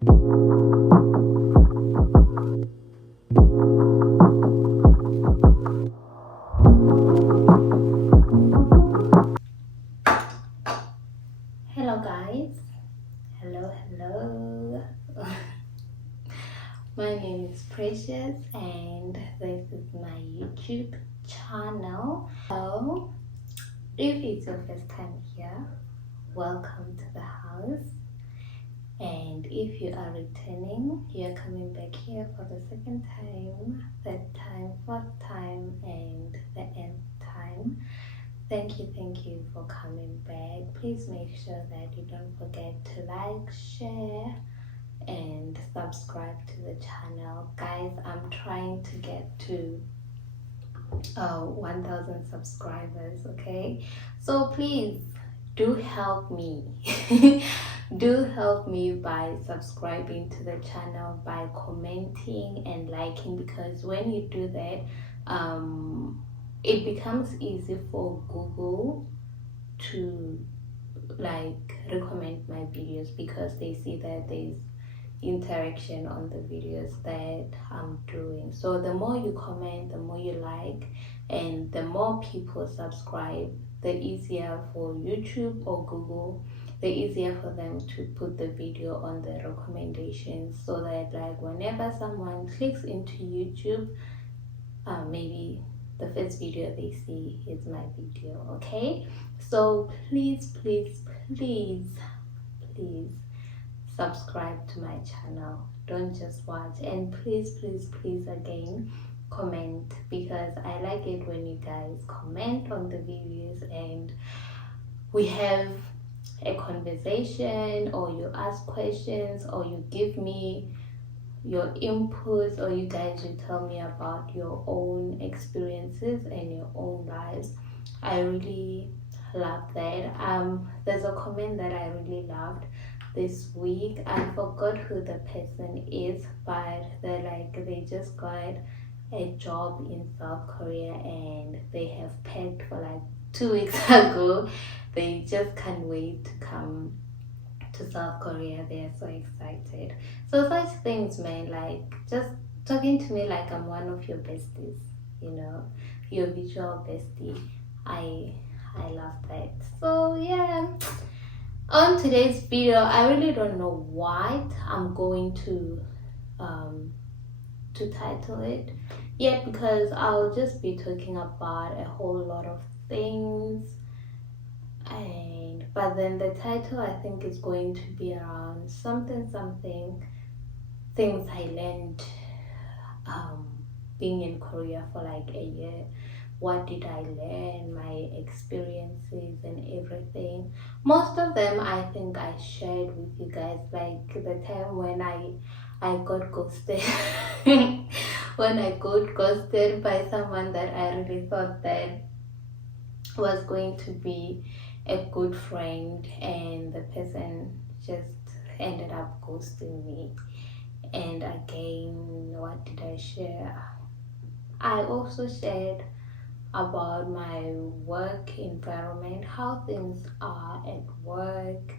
Hello guys, hello. My name is Precious and this is my YouTube channel. So if it's your first time here, welcome to the house. And if you are returning, you're coming back here for the second time, third time, fourth time, and the nth time. Thank you for coming back. Please make sure that you don't forget to like, share, and subscribe to the channel. Guys, I'm trying to get to 1,000 subscribers, okay? So please do help me. Do help me by subscribing to the channel, by commenting and liking, because when you do that, it becomes easy for Google to like recommend my videos, because they see that there's interaction on the videos that I'm doing. So the more you comment, the more you like, and the more people subscribe, the easier for YouTube or Google, the easier for them to put the video on the recommendations, so that like whenever someone clicks into YouTube, maybe the first video they see is my video. Okay, so please subscribe to my channel. Don't just watch, and please again comment, because I like it when you guys comment on the videos and we have a conversation, or you ask questions, or you give me your inputs, or you guys will tell me about your own experiences and your own lives. I really love that. There's a comment that I really loved this week. I forgot who the person is, but they just got a job in South Korea and they have packed for like 2 weeks ago. They just can't wait to come to South Korea. They're so excited. So such things, man, like just talking to me like I'm one of your besties, you know, your visual bestie. I love that. So yeah, on today's video, I really don't know what I'm going to title it yet, because I'll just be talking about a whole lot of things, and but then the title I think is going to be around something things I learned being in Korea for like a year. What did I learn, my experiences and everything. Most of them I think I shared with you guys, like the time when I got ghosted. When I got ghosted by someone that I really thought that was going to be a good friend, and the person just ended up ghosting me. And again, what did I share? I also shared about my work environment, how things are at work,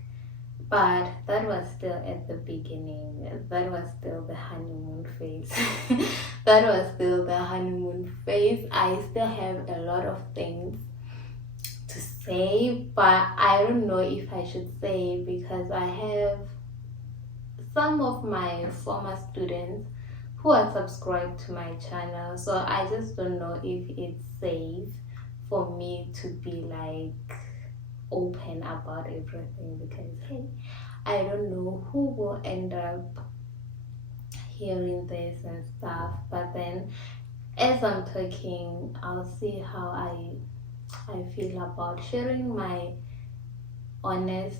but that was still at the beginning. That was still the honeymoon phase. That was still the honeymoon phase. I still have a lot of things to say, but I don't know if I should say, because I have some of my former students who are subscribed to my channel, so I just don't know if it's safe for me to be like open about everything, because hey, I don't know who will end up hearing this and stuff. But then as I'm talking, I'll see how I feel about sharing my honest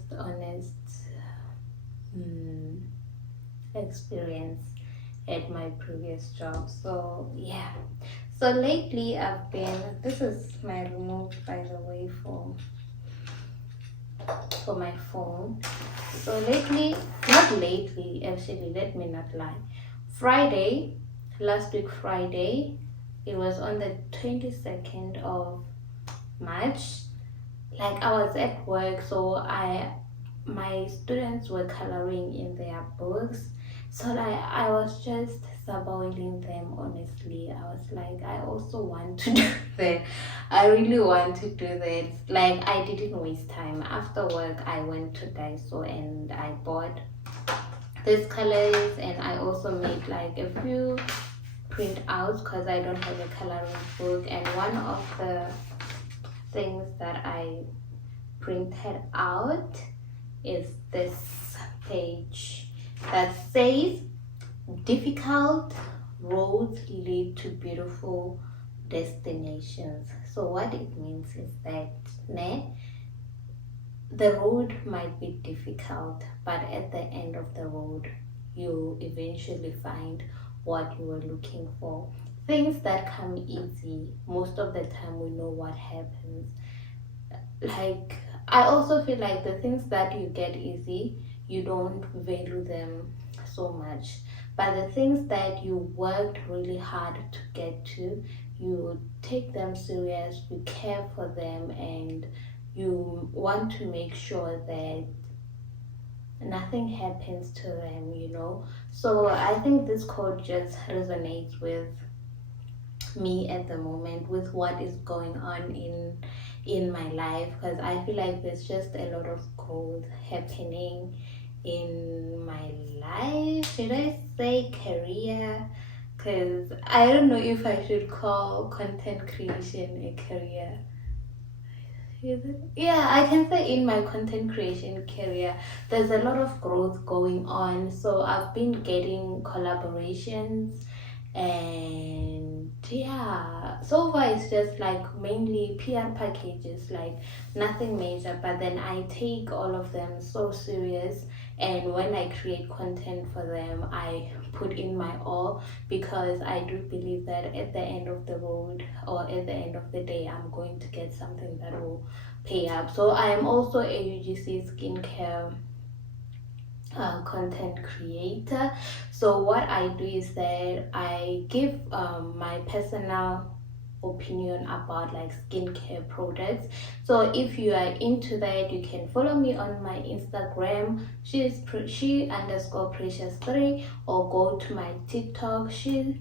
experience at my previous job. So yeah, so lately I've been, this is my remote, by the way, for my phone. So lately, not lately actually, let me not lie, last week Friday, it was on the 22nd of March. Like I was at work, so I my students were coloring in their books. So like I was just surveying them honestly. I was like, I also want to do that. I really want to do that. Like I didn't waste time. After work I went to Daiso and I bought these colors, and I also made like a few printouts because I don't have a coloring book. And one of the things that I printed out is this page that says difficult roads lead to beautiful destinations. So what it means is that the road might be difficult, but at the end of the road you eventually find what you were looking for. Things that come easy, most of the time we know what happens. Like I also feel like the things that you get easy, you don't value them so much, but the things that you worked really hard to get to, you take them serious, you care for them, and you want to make sure that nothing happens to them, you know. So I think this quote just resonates with me at the moment, with what is going on in my life, because I feel like there's just a lot of growth happening in my life. Should I say career? Because I don't know if I should call content creation a career. Is it? Yeah, I can say in my content creation career, there's a lot of growth going on. So I've been getting collaborations, and yeah, so far it's just like mainly PR packages, like nothing major. But then I take all of them so serious, and when I create content for them, I put in my all, because I do believe that at the end of the road, or at the end of the day, I'm going to get something that will pay up. So I am also a UGC skincare content creator. So what I do is that I give my personal opinion about like skincare products. So if you are into that, you can follow me on my Instagram. She underscore precious 3, or go to my TikTok. She's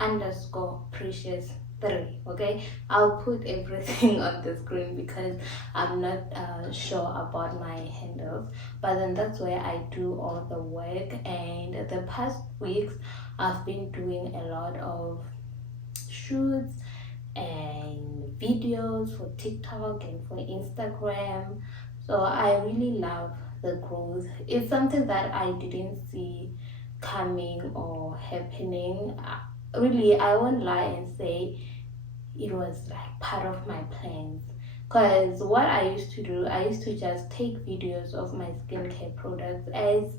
underscore precious 3. Okay, I'll put everything on the screen because I'm not sure about my handles, but then that's where I do all the work. And the past weeks I've been doing a lot of shoots and videos for TikTok and for Instagram. So I really love the growth. It's something that I didn't see coming or happening. Really, I won't lie and say it was like part of my plans. Because what I used to do, I used to just take videos of my skincare products as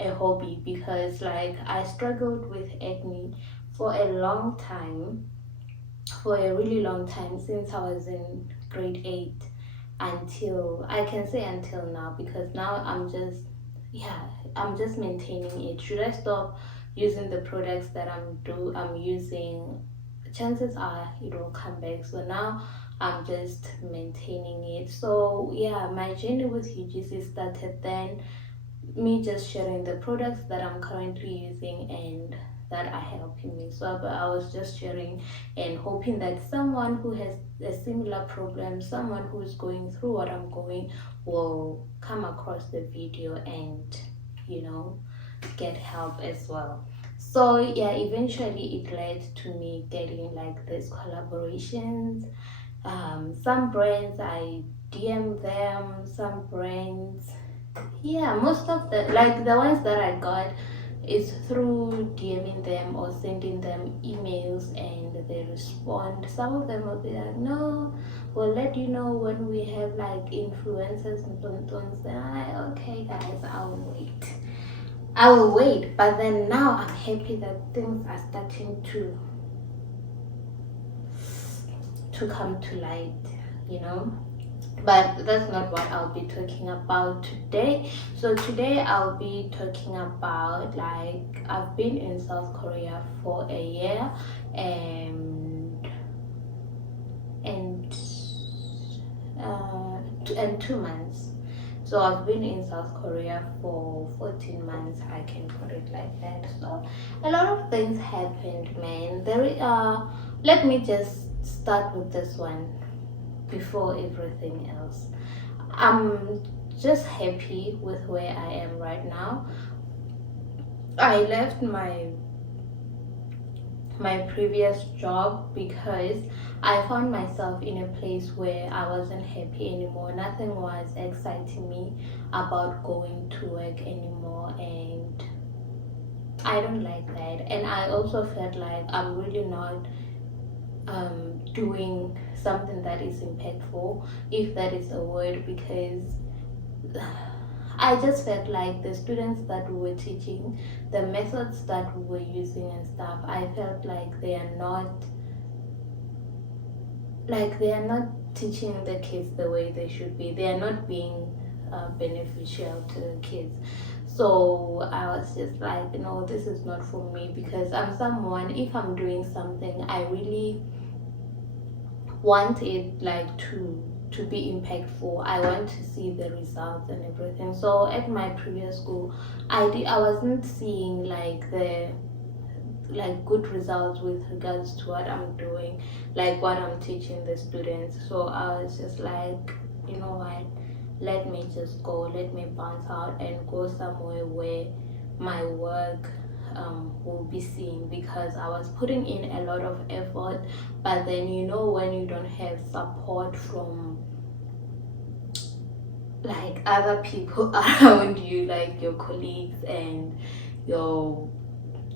a hobby, because like I struggled with acne for a long time, for a really long time, since I was in grade 8 until, I can say until now, because now yeah, I'm just maintaining it. Should I stop using the products that I'm using, chances are it will come back. So now I'm just maintaining it. So yeah, my journey with UGC started then, me just sharing the products that I'm currently using and that are helping me. So I was just sharing and hoping that someone who has a similar problem, someone who is going through what I'm going, will come across the video and, you know, get help as well. So yeah, eventually it led to me getting like these collaborations. Some brands I DM them, some brands, yeah, most of the, like the ones that I got is through DMing them or sending them emails, and they respond. Some of them will be like, no, we'll let you know when we have like influencers and things. Then I'm like, okay guys, I'll wait. I will wait. But then now I'm happy that things are starting to come to light, you know. But that's not what I'll be talking about today. So today I'll be talking about, like, I've been in South Korea for a year, and and 2 months. So I've been in South Korea for 14 months. I can put it like that. So a lot of things happened, man. Let me just start with this one before everything else. I'm just happy with where I am right now. I left my previous job because I found myself in a place where I wasn't happy anymore. Nothing was exciting me about going to work anymore, and I don't like that. And I also felt like I'm really not doing something that is impactful, if that is a word, because I just felt like the students that we were teaching, the methods that we were using and stuff, I felt like they are not teaching the kids the way they should be. They are not being beneficial to the kids. So I was just like, no, this is not for me, because I'm someone, if I'm doing something, I really want it like to be impactful. I want to see the results and everything. So at my previous school, I wasn't seeing like good results with regards to what I'm doing, like what I'm teaching the students. So I was just like, you know what, let me just go, let me bounce out and go somewhere where my work will be seen, because I was putting in a lot of effort. But then, when you don't have support from like other people around you, like your colleagues and your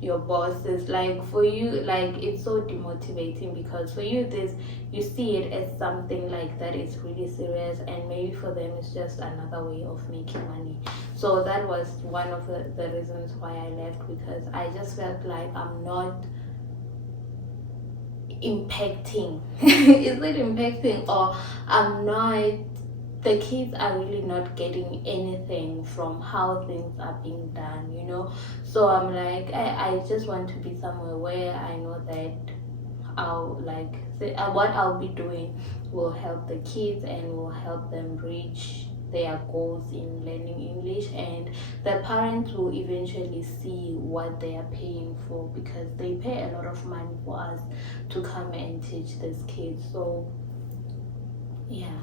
your bosses, like for you, like it's so demotivating, because for you this, you see it as something like that is really serious, and maybe for them it's just another way of making money. So that was one of the reasons why I left, because I just felt like I'm not impacting is it impacting, or I'm not, the kids are really not getting anything from how things are being done. So I'm like, I just want to be somewhere where I know that I'll like what I'll be doing will help the kids and will help them reach their goals in learning English, and the parents will eventually see what they are paying for, because they pay a lot of money for us to come and teach these kids. So yeah,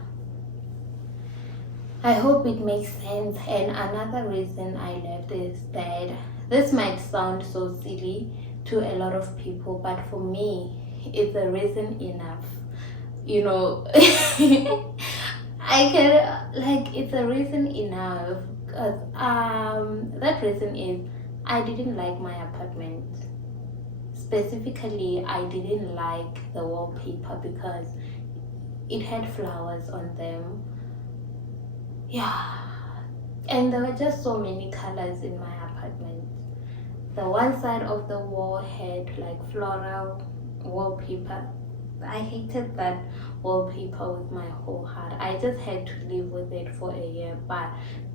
I hope it makes sense. And another reason I left is that this might sound so silly to a lot of people, but for me, it's a reason enough. You know, I can, like, it's a reason enough, because that reason is I didn't like my apartment. Specifically, I didn't like the wallpaper because it had flowers on them. Yeah, and there were just so many colors in my apartment. The one side of the wall had like floral wallpaper. I hated that wallpaper with my whole heart. I just had to live with it for a year, but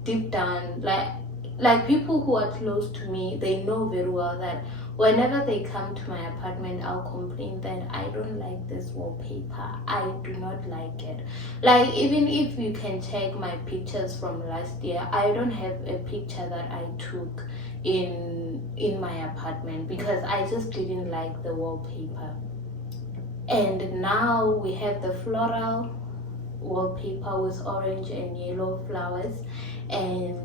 deep down, like people who are close to me, they know very well that whenever they come to my apartment, I'll complain that I don't like this wallpaper. I do not like it. Like, even if you can check my pictures from last year, I don't have a picture that I took in my apartment, because I just didn't like the wallpaper. And now we have the floral wallpaper with orange and yellow flowers, and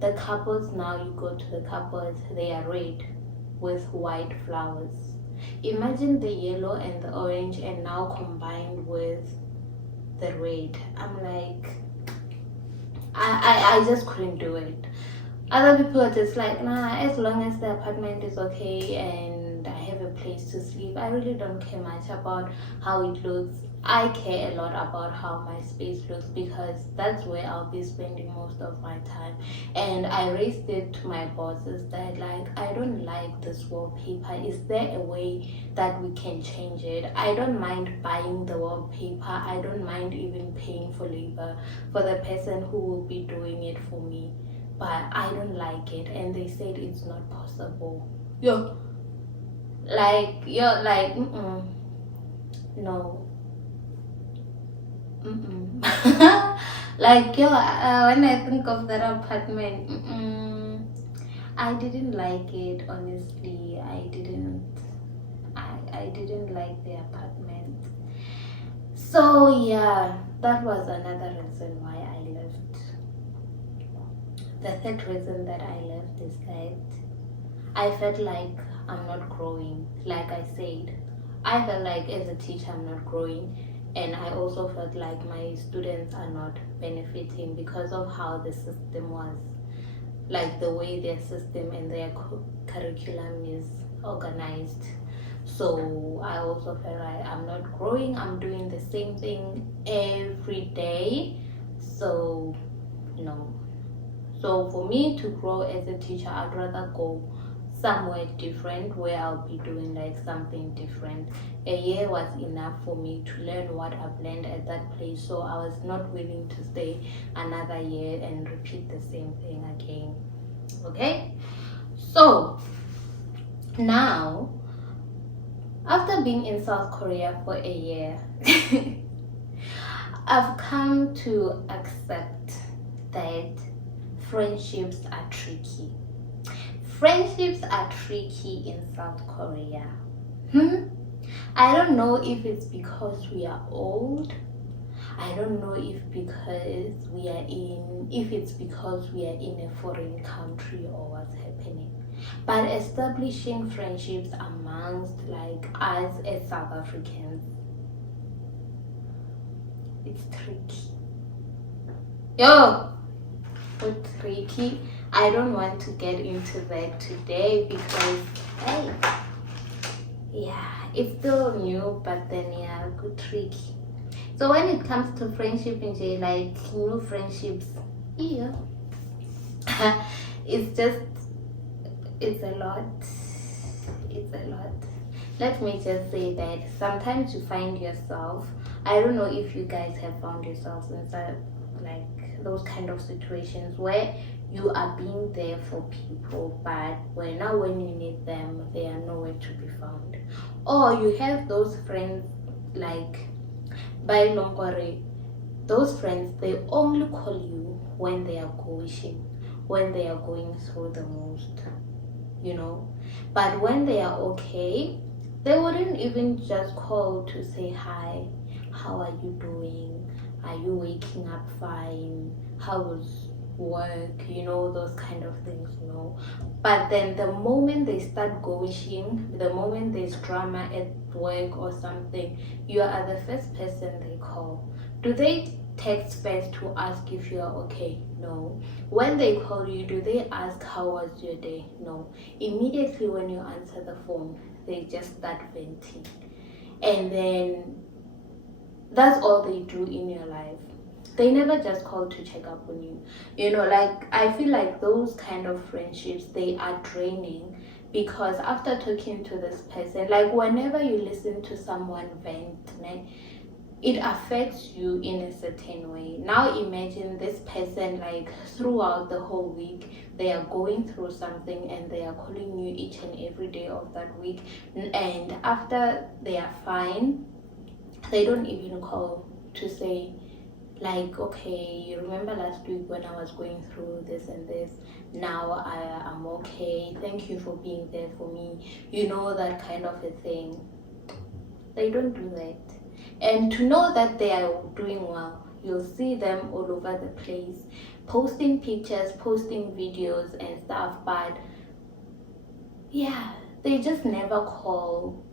the cupboards, now you go to the cupboards, they are red with white flowers. Imagine the yellow and the orange, and now combined with the red. I'm like, I just couldn't do it. Other people are just like, nah, as long as the apartment is okay and I have a place to sleep, I really don't care much about how it looks. I care a lot about how my space looks, because that's where I'll be spending most of my time. And I raised it to my bosses that, like, I don't like this wallpaper. Is there a way that we can change it? I don't mind buying the wallpaper. I don't mind even paying for labor for the person who will be doing it for me, but I don't like it. And they said it's not possible. You're like, no. Mm-mm. Like, yo, when I think of that apartment, I didn't like it, honestly. I didn't like the apartment. So yeah, that was another reason why I left. The third reason that I left is that I felt like I'm not growing. Like I said, I felt like as a teacher I'm not growing, and I also felt like my students are not benefiting because of how the system was, like the way their system and their curriculum is organized. So I also felt like I'm not growing, I'm doing the same thing every day. So, no. So for me to grow as a teacher, I'd rather go somewhere different where I'll be doing like something different. A year was enough for me to learn what I've learned at that place, so I was not willing to stay another year and repeat the same thing again. Okay? So now, after being in South Korea for a year, I've come to accept that friendships are tricky. Friendships are tricky in South Korea. I don't know if it's because we are old. I don't know if it's because we are in a foreign country or what's happening. But establishing friendships amongst like us as South Africans, it's tricky. Yo, it's tricky. I don't want to get into that today because hey, yeah, it's still new, but then yeah, good tricky. So when it comes to friendship in J, like new friendships, yeah, it's just it's a lot. It's a lot. Let me just say that sometimes you find yourself. I don't know if you guys have found yourselves in that, like those kind of situations where you are being there for people, but when you need them, they are nowhere to be found. Or you have those friends like by Longore, those friends they only call you when they are when they are going through the most, you know. But when they are okay, they wouldn't even just call to say hi, how are you doing? Are you waking up fine? How was work? You know, those kind of things, you know. But then the moment they start going, the moment there's drama at work or something, you are the first person they call. Do they text first to ask if you are okay? No. When they call you, do they ask how was your day? No. Immediately when you answer the phone, they just start venting. And then that's all they do in your life. They never just call to check up on you. You know, like I feel like those kind of friendships they are draining because after talking to this person, like whenever you listen to someone vent, it affects you in a certain way. Now imagine this person like throughout the whole week they are going through something and they are calling you each and every day of that week, and after they are fine they don't even call to say like, okay, you remember last week when I was going through this and this, now I am okay, thank you for being there for me, you know, that kind of a thing. They don't do that. And to know that they are doing well, you'll see them all over the place posting pictures, posting videos and stuff, but yeah, they just never call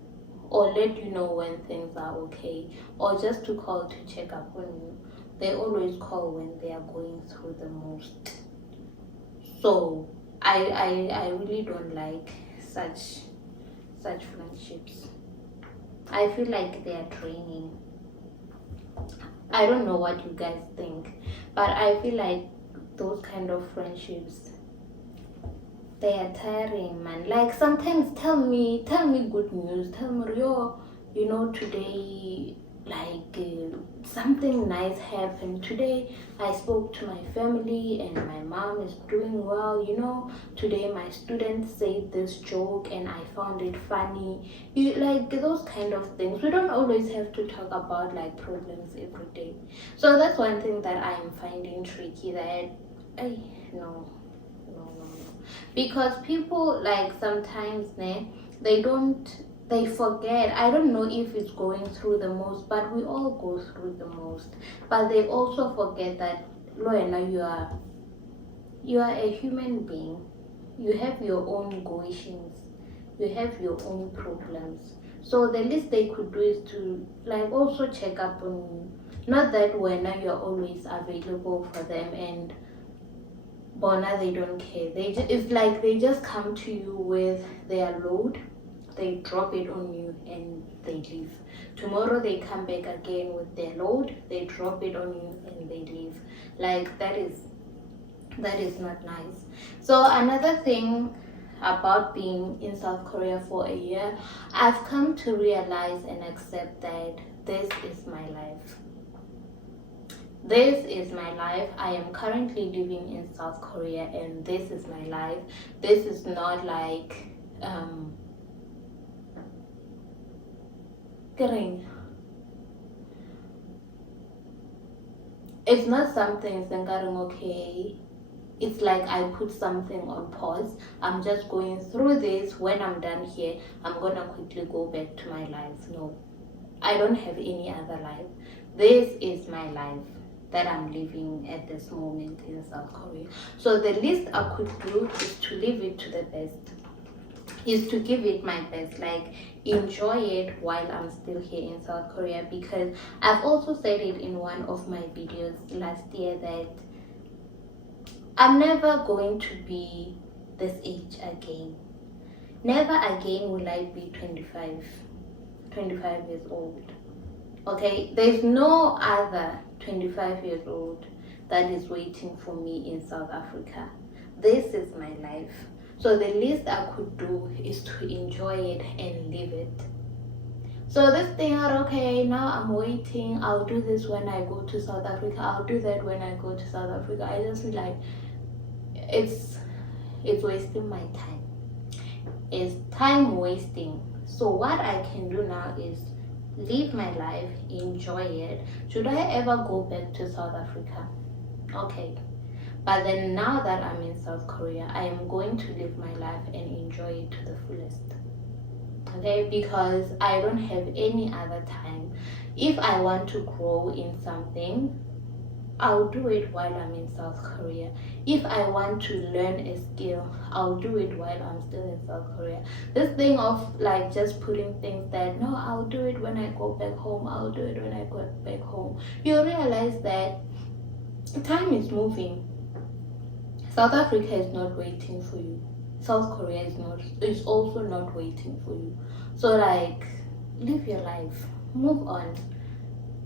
or let you know when things are okay or just to call to check up on you. They always call when they are going through the most. So I really don't like such friendships. I feel like they are draining. I don't know what you guys think, but I feel like those kind of friendships they are tiring, man. Like sometimes tell me good news. Tell me, yo, you know, today like something nice happened today. I spoke to my family and my mom is doing well. Today my students said this joke and I found it funny. Like those kind of things. We don't always have to talk about like problems every day. So that's one thing that I am finding tricky, that I no, no, because people like sometimes they don't, they forget. I don't know if it's going through the most, but we all go through the most. But they also forget that Loena, you are a human being. You have your own goishings. You have your own problems. So the least they could do is to like also check up on you. Not that when you're always available for them and Bona they don't care. It's like they just come to you with their load, they drop it on you and they leave. Tomorrow they come back again with their load, they drop it on you and they leave. Like that is not nice. So another thing about being in South Korea for a year, I've come to realize and accept that this is my life. This is my life. I am currently living in South Korea and this is my life. This is not like it's not something thinking, okay, it's like I put something on pause. I'm just going through this. When I'm done here, I'm gonna quickly go back to my life. No, I don't have any other life. This is my life that I'm living at this moment in South Korea. So the least I could do is to live it to the best, is to give it my best, like enjoy it while I'm still here in South Korea. Because I've also said it in one of my videos last year that I'm never going to be this age again. Never again will I be 25 years old. Okay, there's no other 25 years old that is waiting for me in South Africa. This is my life. So the least I could do is to enjoy it and live it. So this thing, okay, now I'm waiting. I'll do this when I go to South Africa. I'll do that when I go to South Africa. I just feel like it's wasting my time. It's time wasting. So what I can do now is live my life, enjoy it. Should I ever go back to South Africa? Okay. But then now that I'm in South Korea, I am going to live my life and enjoy it to the fullest. Okay, because I don't have any other time. If I want to grow in something, I'll do it while I'm in South Korea. If I want to learn a skill, I'll do it while I'm still in South Korea. This thing of like just putting things that, no, I'll do it when I go back home, I'll do it when I go back home. You realize that time is moving. South Africa is not waiting for you. South Korea is also not waiting for you. So like, live your life, move on.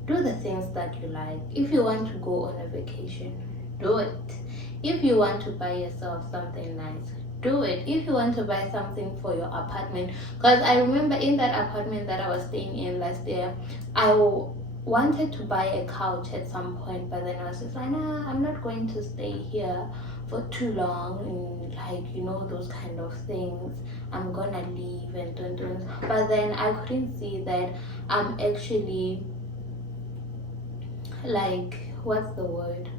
Do the things that you like. If you want to go on a vacation, do it. If you want to buy yourself something nice, do it. If you want to buy something for your apartment, because I remember in that apartment that I was staying in last year, I wanted to buy a couch at some point, but then I was just like, nah, I'm not going to stay here for too long, and like those kind of things. I'm gonna leave and don't. But then I couldn't see that I'm actually like, what's the word?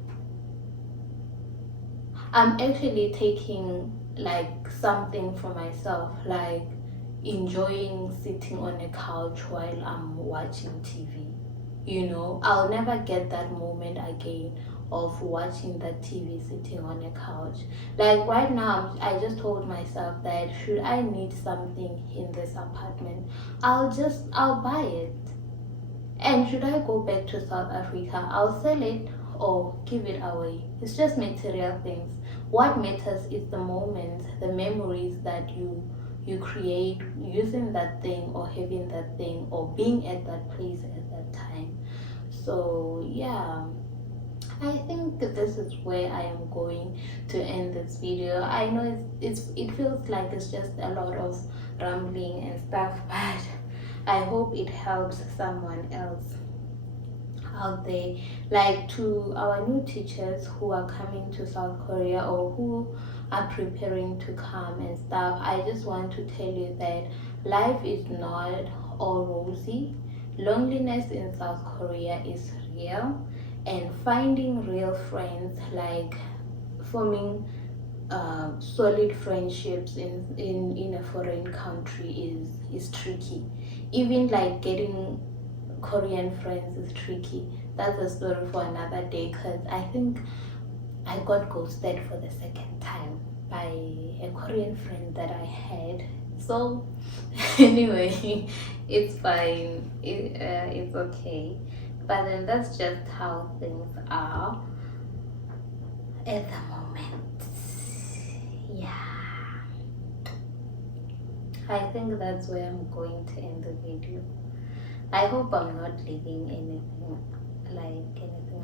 I'm actually taking like something for myself, like enjoying sitting on a couch while I'm watching TV. I'll never get that moment again of watching that TV sitting on a couch. Like right now, I just told myself that should I need something in this apartment, I'll buy it. And should I go back to South Africa, I'll sell it or give it away. It's just material things. What matters is the moments, the memories that you create using that thing or having that thing or being at that place at that time. So yeah, I think this is where I am going to end this video. I know it feels like it's just a lot of rambling and stuff, but I hope it helps someone else. out there, like to our new teachers who are coming to South Korea or who are preparing to come and stuff. I just want to tell you that life is not all rosy. Loneliness in South Korea is real, and finding real friends, like forming solid friendships in a foreign country is tricky. Even like getting Korean friends is tricky. That's a story for another day, because I think I got ghosted for the second time by a Korean friend that I had. So anyway, it's fine. It's okay. But then that's just how things are at the moment. Yeah, I think that's where I'm going to end the video. I hope I'm not leaving anything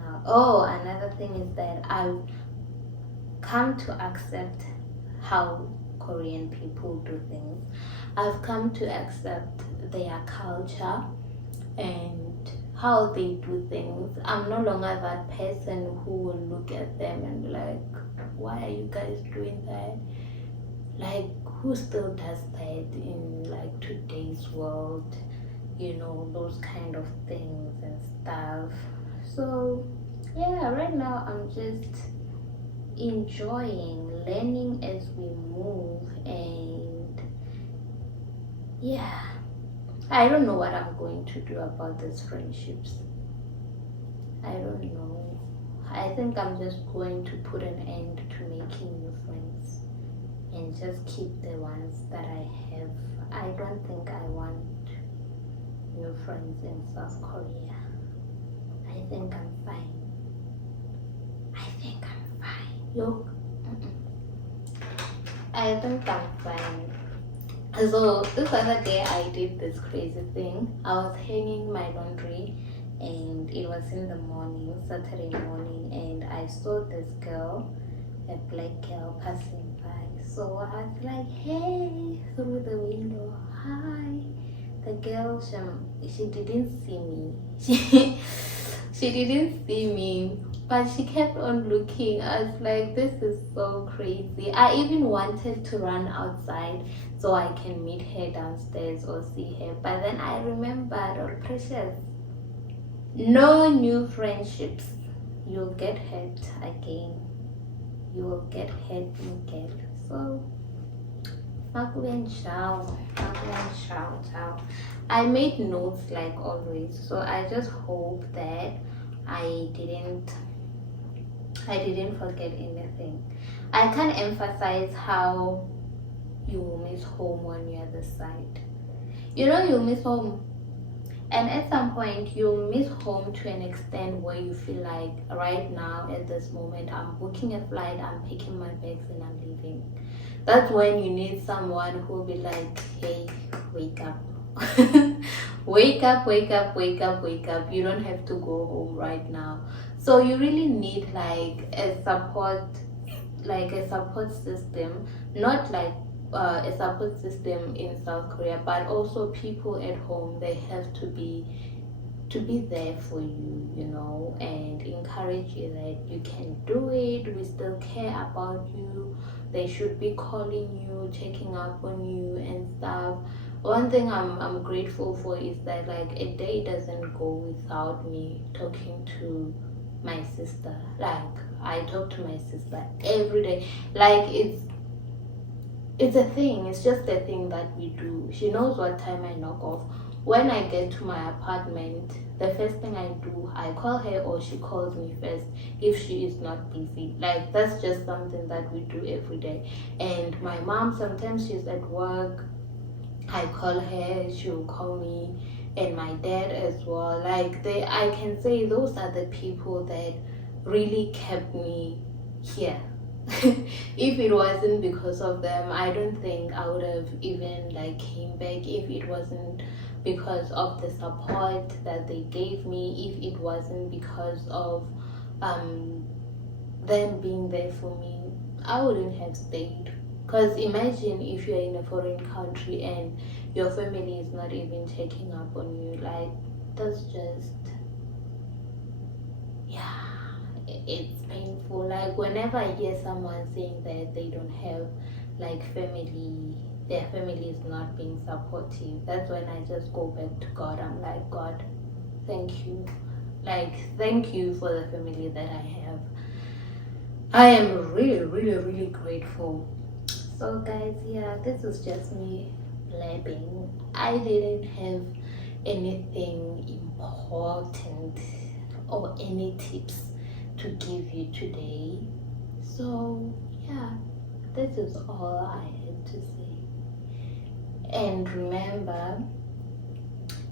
out. Oh, another thing is that I've come to accept how Korean people do things. I've come to accept their culture and how they do things. I'm no longer that person who will look at them and be like, why are you guys doing that? Like, who still does that in like today's world? You know, those kind of things and stuff. So yeah, right now I'm just enjoying learning as we move, and yeah, I don't know what I'm going to do about these friendships. I don't know. I think I'm just going to put an end to making new friends and just keep the ones that I have. I don't think I want new friends in South Korea. I think I'm fine. I think I'm fine. Yo. I think I'm fine. So this other day I did this crazy thing. I was hanging my laundry and it was in the morning, Saturday morning, and I saw this girl, a black girl, passing by. So I was like, hey, through the window, hi. The girl, she didn't see me. She didn't see me, but she kept on looking. I was like, this is so crazy. I even wanted to run outside so I can meet her downstairs or see her. But then I remembered, oh precious, no new friendships. You'll get hurt again. You will get hurt, Miguel. So I made notes like always, so I just hope that I didn't forget anything. I can't emphasize how you will miss home when you're this side. You know, you'll miss home, and at some point you'll miss home to an extent where you feel like right now at this moment I'm booking a flight, I'm picking my bags and I'm leaving. That's when you need someone who will be like, hey, wake up. Wake up, wake up, wake up, wake up. You don't have to go home right now. So you really need like a support system, not like a support system in South Korea, but also people at home. They have to be there for you, you know, and encourage you that you can do it. We still care about you. They should be calling you, checking up on you and stuff. One thing I'm grateful for is that like a day doesn't go without me talking to my sister. Like I talk to my sister every day. Like it's a thing. It's just a thing that we do. She knows what time I knock off. When I get to my apartment, the first thing I do, I call her or she calls me first if she is not busy. Like that's just something that we do every day. And my mom, sometimes she's at work, I call her, she'll call me, and my dad as well. Like I can say those are the people that really kept me here. If it wasn't because of them, I don't think I would have even like came back. If it wasn't because of the support that they gave me, if it wasn't because of them being there for me, I wouldn't have stayed. Because imagine if you're in a foreign country and your family is not even checking up on you. Like that's just yeah, it's painful. Like whenever I hear someone saying that they don't have like family, their family is not being supportive, that's when I just go back to God. I'm like, God, thank you. Like, thank you for the family that I have. I am really, really, really grateful. So, guys, yeah, this is just me blabbing. I didn't have anything important or any tips to give you today. So, yeah, this is all I had to say. And remember,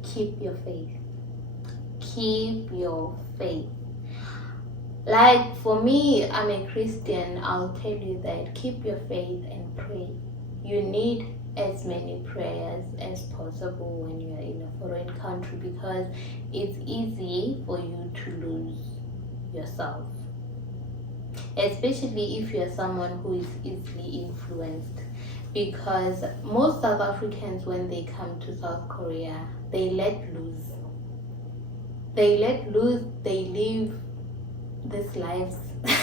keep your faith. Keep your faith. Like for me, I'm a Christian. I'll tell you that keep your faith and pray. You need as many prayers as possible when you're in a foreign country because it's easy for you to lose yourself, especially if you're someone who is easily influenced. Because most South Africans, when they come to South Korea, they let loose. They live these lives.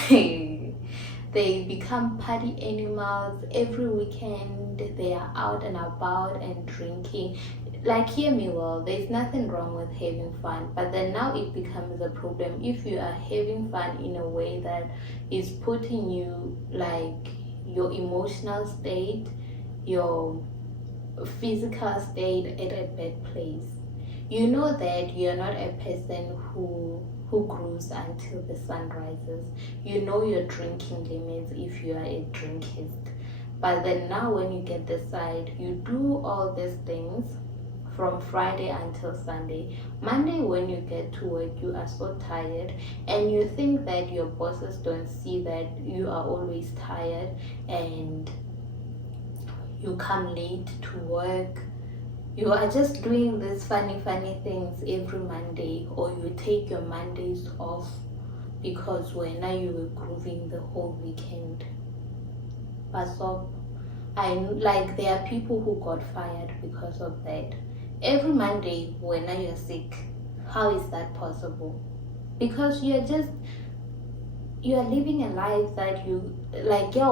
They become party animals. Every weekend they are out and about and drinking. Like, hear me well, there's nothing wrong with having fun, but then now it becomes a problem if you are having fun in a way that is putting you, like, your emotional state, your physical state at a bad place. You know that you're not a person who grooves until the sun rises. You know your drinking limits if you are a drinkist. But then now when you get this side, you do all these things from Friday until Sunday. Monday when you get to work, you are so tired and you think that your bosses don't see that you are always tired and you come late to work. You are just doing these funny things every Monday, or you take your Mondays off because when you were grooving the whole weekend. But so like there are people who got fired because of that. Every Monday when you're sick, how is that possible? Because you're living a life that you like you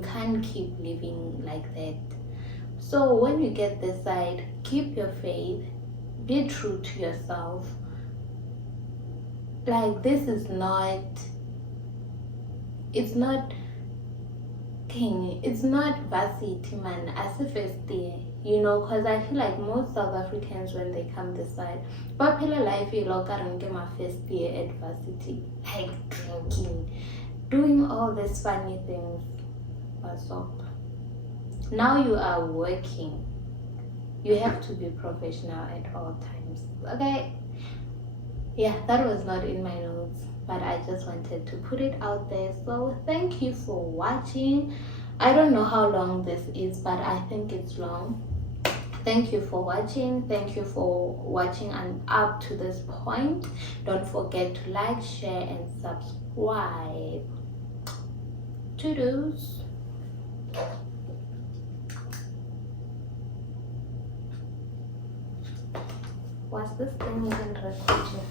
can't keep living like that. So when you get this side, keep your faith, be true to yourself. Like this is not, it's not thing, it's not varsity man, as if it's there, you know, because I feel like most South Africans when they come this side, popular life is like my first year at varsity, like drinking, doing all these funny things. What's up? Now you are working. You have to be professional at all times. Okay? Yeah, that was not in my notes, but I just wanted to put it out there. So thank you for watching. I don't know how long this is, but I think it's long. Thank you for watching. Thank you for watching and up to this point. Don't forget to like, share, and subscribe. Toodles. What's this thing even recording?